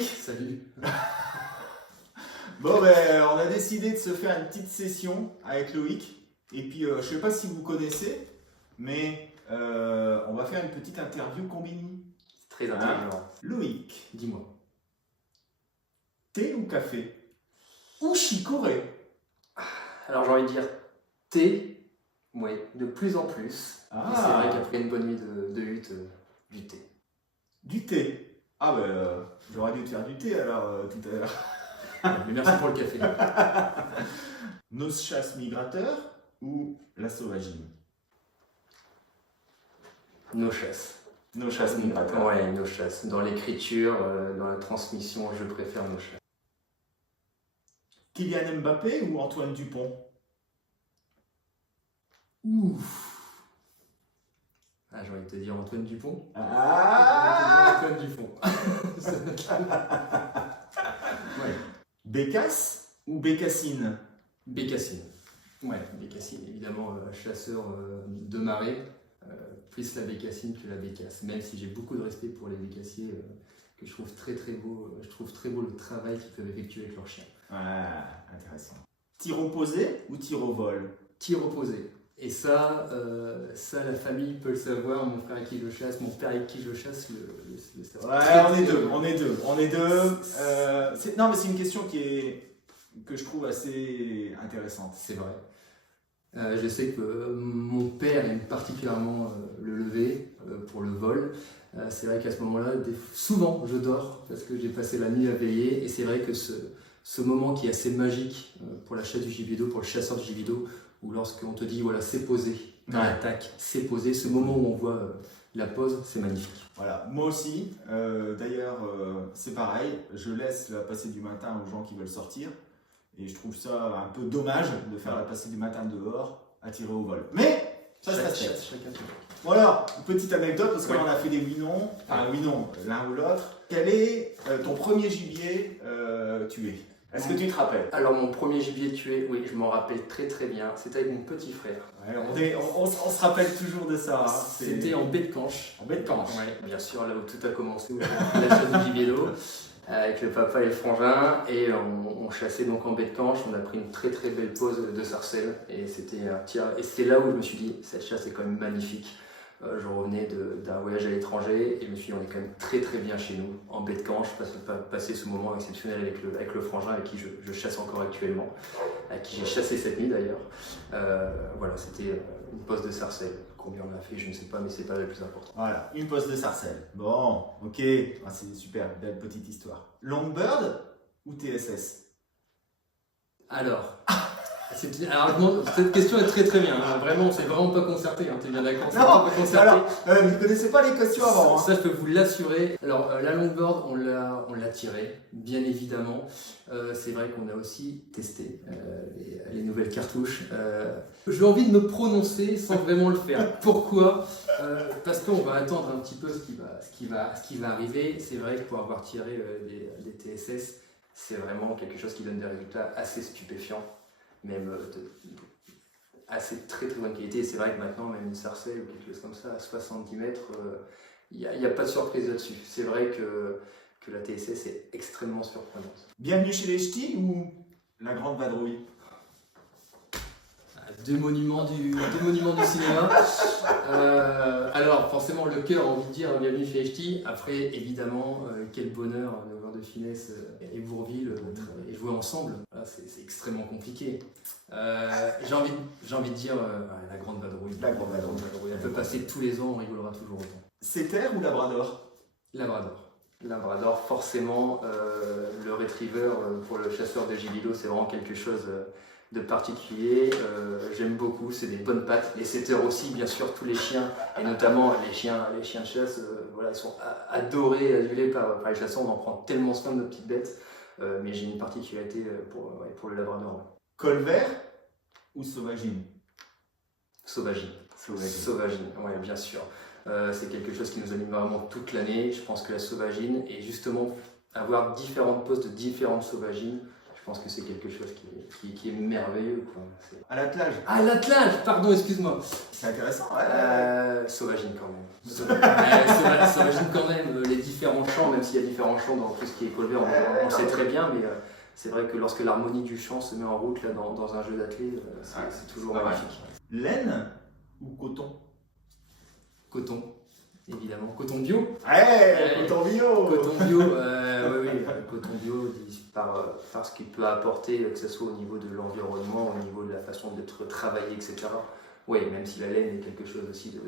Loïc. Salut. Bon, ben, on a décidé de se faire une petite session avec Loïc. Et puis, je sais pas si vous connaissez, mais on va faire une petite interview combini. C'est très intelligent. Loïc, Dis-moi. thé ou café? Ou chicorée? Alors j'ai envie de dire thé, oui, de plus en plus. Ah. Et c'est vrai qu'après une bonne nuit de lutte, du thé. Du thé. Ah ben, j'aurais dû te faire du thé alors tout à l'heure. Mais merci pour le café. Nos chasses migrateurs ou la sauvagine? Nos chasses. Nos chasses migrateurs. Ouais, nos chasses. Dans l'écriture, dans la transmission, je préfère nos chasses. Kylian Mbappé ou Antoine Dupont? Ouf. Ah, j'ai envie de te dire Antoine Dupont. Ah. Antoine Dupont. Ouais. Bécasse ou Bécassine? Bécassine. Ouais, Bécassine, évidemment, chasseur de marée, plus la bécassine que la bécasse. Même si j'ai beaucoup de respect pour les bécassiers, que je trouve très très beau. Je trouve très beau le travail qu'ils peuvent effectuer avec leurs chiens. Ah, intéressant. Tir opposé ou tir au vol? Tir opposé. Et ça, la famille peut le savoir. Mon frère avec qui je chasse, mon père avec qui je chasse le savent. Ouais, on est deux. Non, mais c'est une question que je trouve assez intéressante. C'est vrai. Je sais que mon père aime particulièrement le lever pour le vol. C'est vrai qu'à ce moment-là, souvent je dors parce que j'ai passé la nuit à veiller. Et c'est vrai que ce moment qui est assez magique pour la chasse du gibier d'eau, pour le chasseur du gibier d'eau, où lorsqu'on te dit voilà, c'est posé, attaque, c'est posé, ce moment où on voit la pose, c'est magnifique. Voilà, moi aussi. D'ailleurs, c'est pareil. Je laisse la passée du matin aux gens qui veulent sortir. Et je trouve ça un peu dommage de faire la passée du matin dehors à tirer au vol. Mais ça se respecte. Chacun son truc. Voilà, une petite anecdote parce qu'on a fait des oui-non. Enfin, oui-non, l'un ou l'autre. Quel est ton premier gibier tué? Est-ce que tu te rappelles? Alors mon premier gibier tué, oui, je m'en rappelle très très bien. C'était avec mon petit frère. Ouais, on se rappelle toujours de ça. Hein. C'était en baie de Canche. En baie de Canche. Ouais, bien sûr, là où tout a commencé, où la chasse du gibier d'eau, avec le papa et le frangin. Et on chassait donc en baie de Canche. On a pris une très très belle pose de sarcelle. Et c'était un tir. Et c'est là où je me suis dit, cette chasse est quand même magnifique. Je revenais d'un voyage à l'étranger et je me suis dit, on est quand même très très bien chez nous, en baie de Canche, passer ce moment exceptionnel avec le frangin avec qui je chasse encore actuellement, avec qui j'ai chassé cette nuit d'ailleurs. Voilà, c'était une pose de sarcelle. Combien on a fait, je ne sais pas, mais c'est pas le plus important. Voilà, une pose de sarcelle. Bon, ok, c'est super, belle petite histoire. Longbird ou TSS? Alors, cette question est très très bien. Hein. Vraiment, on s'est vraiment pas concerté. Hein. Tu es bien d'accord? Non, alors, vous ne connaissez pas les questions avant. Ça, je peux vous l'assurer. Alors, la longboard, on l'a tirée, bien évidemment. C'est vrai qu'on a aussi testé les nouvelles cartouches. J'ai envie de me prononcer sans vraiment le faire. Pourquoi? Parce qu'on va attendre un petit peu ce qui va arriver. C'est vrai que pour avoir tiré des TSS, c'est vraiment quelque chose qui donne des résultats assez stupéfiants. Même assez très très bonne qualité. Et c'est vrai que maintenant, même une sarcelle ou quelque chose comme ça, à 70 mètres, il n'y a pas de surprise là-dessus. C'est vrai que la TSS est extrêmement surprenante. Bienvenue chez les Ch'tis ou la Grande Vadrouille? Deux monuments du cinéma. Alors, forcément, le cœur a envie de dire bienvenue chez les Ch'tis. Après, évidemment, quel bonheur de voir De Funès et Bourvil et jouer ensemble. Là, c'est extrêmement compliqué. J'ai envie de dire la Grande Vadrouille. La Grande Vadrouille. Elle peut passer tous les ans, on rigolera toujours autant. Setter ou Labrador? Labrador, forcément, le retriever pour le chasseur de gibier d'eau, c'est vraiment quelque chose de particulier. J'aime beaucoup, c'est des bonnes pattes. Les setters aussi, bien sûr, tous les chiens, et notamment les chiens de chasse, voilà, ils sont adorés, adulés par les chasseurs. On en prend tellement soin de nos petites bêtes, mais j'ai une particularité pour le Labrador. Ouais. Colvert ou Sauvagine? Sauvagine, ouais, bien sûr. C'est quelque chose qui nous anime vraiment toute l'année. Je pense que la sauvagine, et justement avoir différentes poses de différentes sauvagines, Je pense que c'est quelque chose qui est merveilleux, quoi. À l'attelage. Ah, l'attelage, pardon, excuse-moi. C'est intéressant, ouais. Sauvagine quand même. Ouais, sauvagine quand même. Les différents chants, même s'il y a différents chants dans tout ce qui est Colbert, on le sait très bien, mais c'est vrai que lorsque l'harmonie du chant se met en route là, dans un jeu d'athlé, c'est toujours magnifique. Laine ou coton? Coton, évidemment. Coton bio. Ouais, coton bio. Coton bio, oui, coton bio, par ce qu'il peut apporter, que ce soit au niveau de l'environnement, au niveau de la façon d'être travaillé, etc. Oui, même si la laine est quelque chose aussi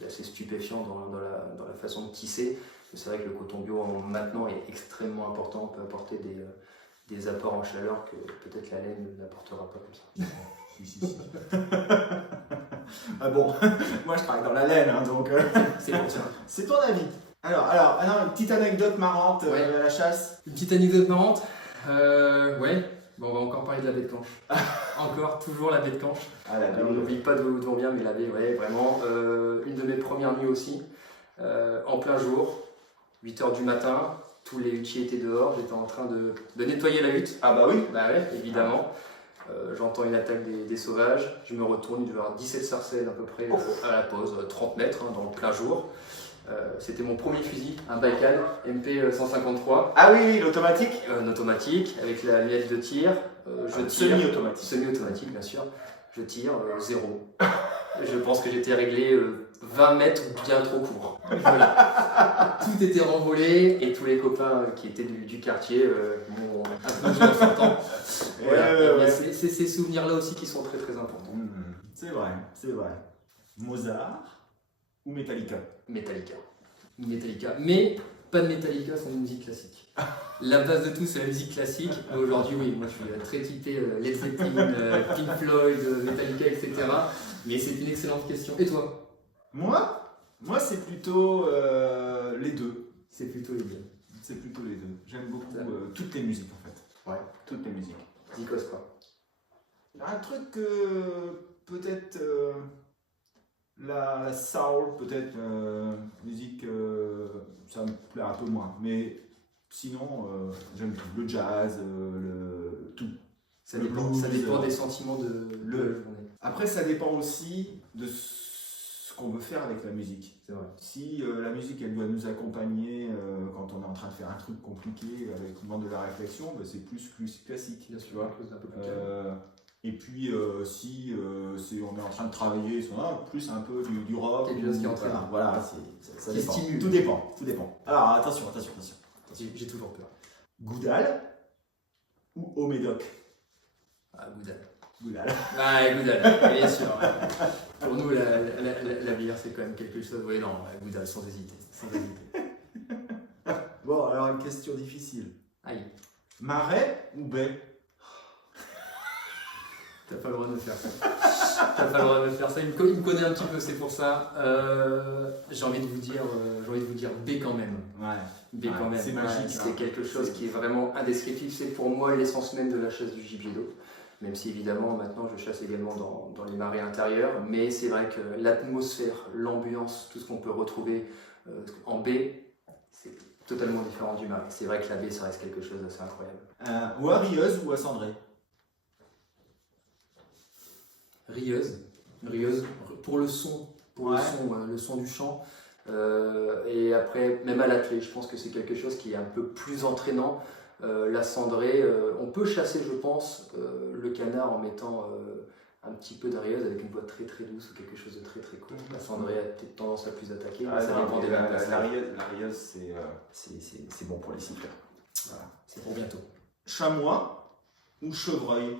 d'assez stupéfiant dans la façon de tisser, c'est vrai que le coton bio maintenant est extrêmement important, peut apporter des apports en chaleur que peut-être la laine n'apportera pas comme ça. Si. Ah bon, moi je travaille dans la laine, hein, donc c'est bon, tiens. C'est ton avis. Alors, une petite anecdote marrante à la chasse. Une petite anecdote marrante. Ouais. Bon, on va encore parler de la baie de Canche. Encore, toujours la baie de Canche. Ah, la baie. On n'oublie pas d'où on vient, mais la baie, ouais, vraiment. Une de mes premières nuits aussi, en plein jour, 8h du matin, tous les huttiers étaient dehors, j'étais en train de nettoyer la hutte. Ah bah oui. Bah ouais, évidemment. J'entends une attaque des sauvages, je me retourne, il devait y avoir 17 sarcelles à peu près à la pause, 30 mètres dans le plein jour. C'était mon premier fusil, un Baikal MP 153. Ah oui, l'automatique. Automatique, avec la lunette de tir. Je tire. Semi-automatique. Semi-automatique, bien sûr. Je tire, 0. Je pense que j'étais réglé 20 mètres bien trop court. Voilà. Tout était renvolé et tous les copains qui étaient du quartier m'ont applaudi en sortant. Voilà. C'est ces souvenirs-là aussi qui sont très très importants. C'est vrai. Mozart ou Metallica? Metallica. Mais pas de Metallica sans une musique classique. La base de tout, c'est la musique classique. Mais aujourd'hui, oui, moi je suis très typé Led Zeppelin, Pink Floyd, Metallica, etc. Mais c'est une excellente question. Et toi? Moi c'est plutôt les deux. C'est plutôt les deux. J'aime beaucoup toutes les musiques en fait. Ouais. Toutes les musiques. Zikos quoi. Un truc peut-être la soul, peut-être musique, ça me plaît un peu moins. Mais sinon, j'aime tout. Le jazz, tout. Ça dépend des sentiments de la journée. Après, ça dépend aussi de ce qu'on veut faire avec la musique. C'est vrai. Si la musique, elle doit nous accompagner quand on est en train de faire un truc compliqué avec de la réflexion, bah, c'est plus classique. Bien sûr, tu vois. un peu plus calme. Et puis, si on est en train de travailler, plus un peu du rock. Quelque chose qui entraîne. Voilà, ça dépend. Stimule. Tout dépend. Alors, attention. J'ai toujours peur. Goudal ou au Médoc? Ah, Goudal. Goudal. Goudal, bien sûr. Pour nous, la bière, c'est quand même quelque chose. Oui, non, Goudal, sans hésiter. Bon, alors une question difficile. Aïe. Marais ou baie? T'as pas le droit de me faire ça. Il me connaît un petit peu, c'est pour ça. J'ai envie de vous dire B quand même. Ouais. B quand même. C'est magique. C'est quelque chose qui est vraiment indescriptible. C'est pour moi l'essence même de la chasse du gibier d'eau. Même si évidemment maintenant je chasse également dans les marais intérieurs. Mais c'est vrai que l'atmosphère, l'ambiance, tout ce qu'on peut retrouver en baie, c'est totalement différent du marais. C'est vrai que la baie, ça reste quelque chose d'assez incroyable. Ou à Rieuse ou à Cendré? Rieuse, pour le son, le son du chant. Et après, même à l'attelé, je pense que c'est quelque chose qui est un peu plus entraînant. La cendrée, on peut chasser, je pense, le canard en mettant un petit peu de rieuse avec une voix très très douce ou quelque chose de très très court. La cendrée a peut-être tendance à plus attaquer, mais ça dépend des passages. La rieuse, c'est bon pour les siffleurs. Voilà, c'est pour bientôt. Chamois ou chevreuil?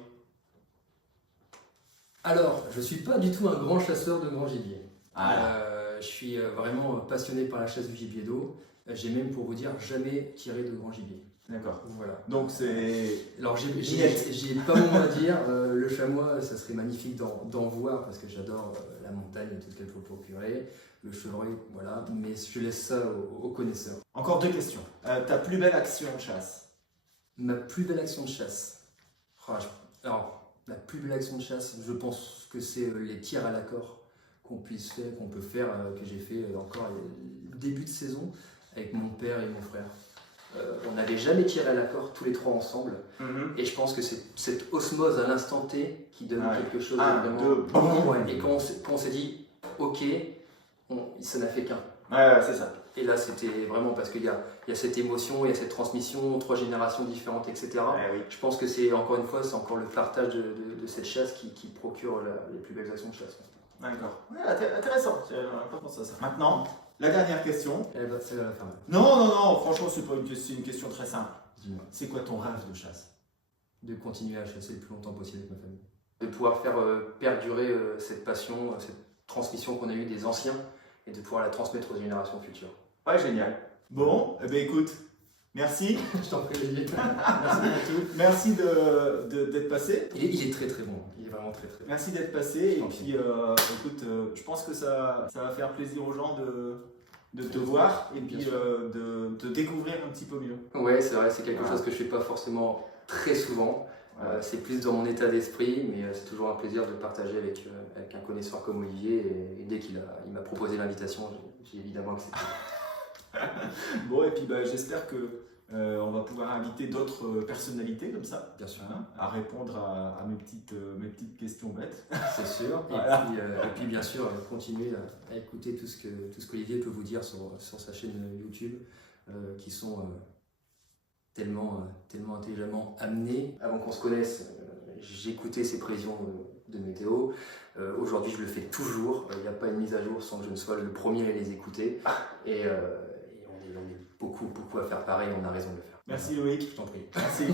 Alors, je ne suis pas du tout un grand chasseur de grand gibier. Je suis vraiment passionné par la chasse du gibier d'eau. J'ai même, pour vous dire, jamais tiré de grand gibier. D'accord. Voilà. Donc c'est... Alors j'ai pas mon mot à dire. Le chamois, ça serait magnifique d'en voir parce que j'adore la montagne et tout ce qu'elle peut procurer. Le chevreuil, voilà. Mais je laisse ça aux connaisseurs. Encore deux questions. Ta plus belle action de chasse? Ma plus belle action de chasse. Alors, la plus belle action de chasse, je pense que c'est les tirs à l'accord qu'on peut faire, que j'ai fait encore début de saison avec mon père et mon frère. on n'avait jamais tiré à l'accord tous les trois ensemble. Et je pense que c'est cette osmose à l'instant T qui donne quelque chose de vraiment... Ouais. Et quand on s'est dit, ok, ça n'a fait qu'un. Ouais, c'est ça. Et là, c'était vraiment parce qu'il y a cette émotion, il y a cette transmission, 3 générations différentes, etc. Oui. Je pense que c'est encore une fois, c'est encore le partage de cette chasse qui procure les plus belles actions de chasse. D'accord. Ouais, intéressant. J'avais pas pensé à ça. Maintenant, la dernière question. C'est la fin. Non, franchement, c'est une question très simple. Dis-moi. C'est quoi ton rêve de chasse? De continuer à chasser le plus longtemps possible avec ma famille. De pouvoir faire perdurer cette passion, cette transmission qu'on a eue des anciens et de pouvoir la transmettre aux générations futures. Ouais, génial. Bon, eh ben écoute, merci. Je t'en prie, Olivier. Merci pour tout. Merci d'être passé. Il est très très bon. Il est vraiment très très bon. Merci d'être passé. Et puis, écoute, je pense que ça va faire plaisir aux gens de te voir et puis de te découvrir un petit peu mieux. Ouais, c'est vrai, c'est quelque chose que je fais pas forcément très souvent. C'est plus dans mon état d'esprit, mais c'est toujours un plaisir de partager avec un connaisseur comme Olivier. Et dès qu'il m'a proposé l'invitation, j'ai évidemment accepté. Bon, et puis j'espère que on va pouvoir inviter d'autres personnalités comme ça, bien sûr, à répondre à mes petites questions bêtes. C'est sûr. Voilà. Et puis bien sûr, continuer à écouter tout ce qu'Olivier peut vous dire sur sa chaîne YouTube, qui sont tellement intelligemment amenés. Avant qu'on se connaisse, j'écoutais ces prévisions de météo. Aujourd'hui, je le fais toujours. Il n'y a pas une mise à jour sans que je ne sois le premier à les écouter. Et on est beaucoup à faire pareil. On a raison de le faire. Merci Loïc. Je t'en prie. Merci.